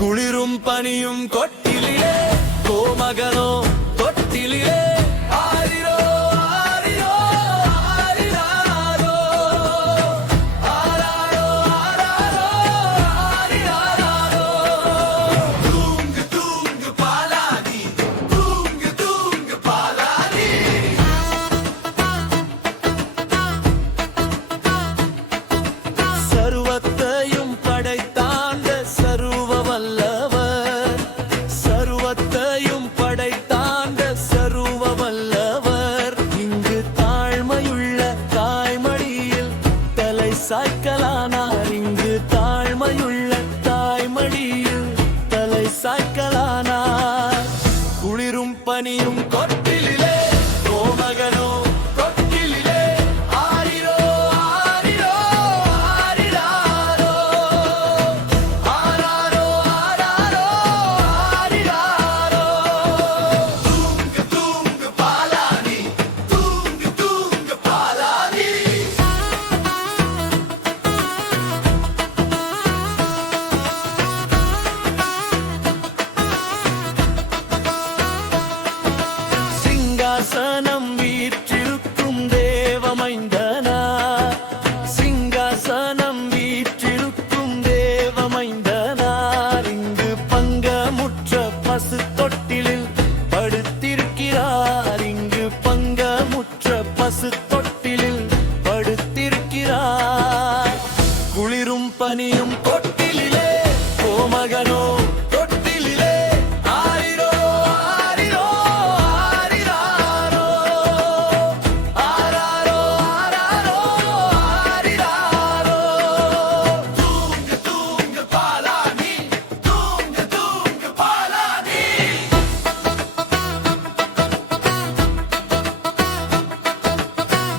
குளிரும் பனியும் கொட்டிலே கோமகனோ தொட்டிலே ஆரிரோ ஆரிரோ ஆரிராரோ ஆராரோ ஆராரோ ஆரிராரோ தூங்கு தூங்கு பாலாடி தூங்கு தூங்கு பாலாடி சர்வத்தையும் படைத்தாண்ட சர்வ வல்லவர் சர்வத்தையும் படைத்தாண்ட சர்வ வல்லவர் இங்கு தாழ்மையுள்ள தாய்மடியில் தலை சாய்க்கலானார் இங்கு தாழ்மையுள்ள தாய்மடியில் தலை சாய்க்கலானார் குளிரும் பனியும் கொட்டிலே கோமகனோ தொட்டிலே ஆரிரோ ஆரிரோ ஆரிராரோ ஆராரோ ஆராரோ ஆரிராரோ தூங்கு தூங்கு பாலாடி தூங்கு தூங்கு பாலாடி சிங்காசனம் வீற்றிருக்கும் தேவமைந்தனார் சிங்காசனம் வீற்றிருக்கும் தேவமைந்தனார் இங்கு பங்கமுற்ற பசு தொட்டிலில் படுத்திருக்கிறார் இங்கு பங்கமுற்ற பசு தொட்டிலில் படுத்திருக்கிறார் குளிரும் பனியும் கொட்டிலே கோமகனோ தொட்டிலே ஆரிரோ ஆரிரோ ஆரிராரோ ஆராரோ ஆராரோ ஆரிராரோ தூங்கு தூங்கு பாலாடி தூங்கு தூங்கு பாலாடி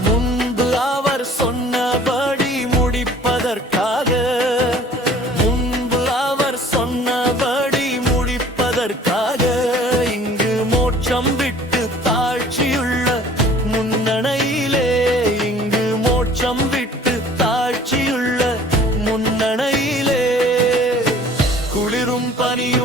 முன்பு அவர் சொன்னபடி முடிப்பதற்காக முன்பு அவர் சொன்னபடி முடிப்பதற்காக இங்கு மோட்சம் விட்டு தாழ்ச்சியுள்ள முன்னணையிலே இங்கு மோட்சம் விட்டு தாழ்ச்சியுள்ள முன்னணையிலே குளிரும் பனியும்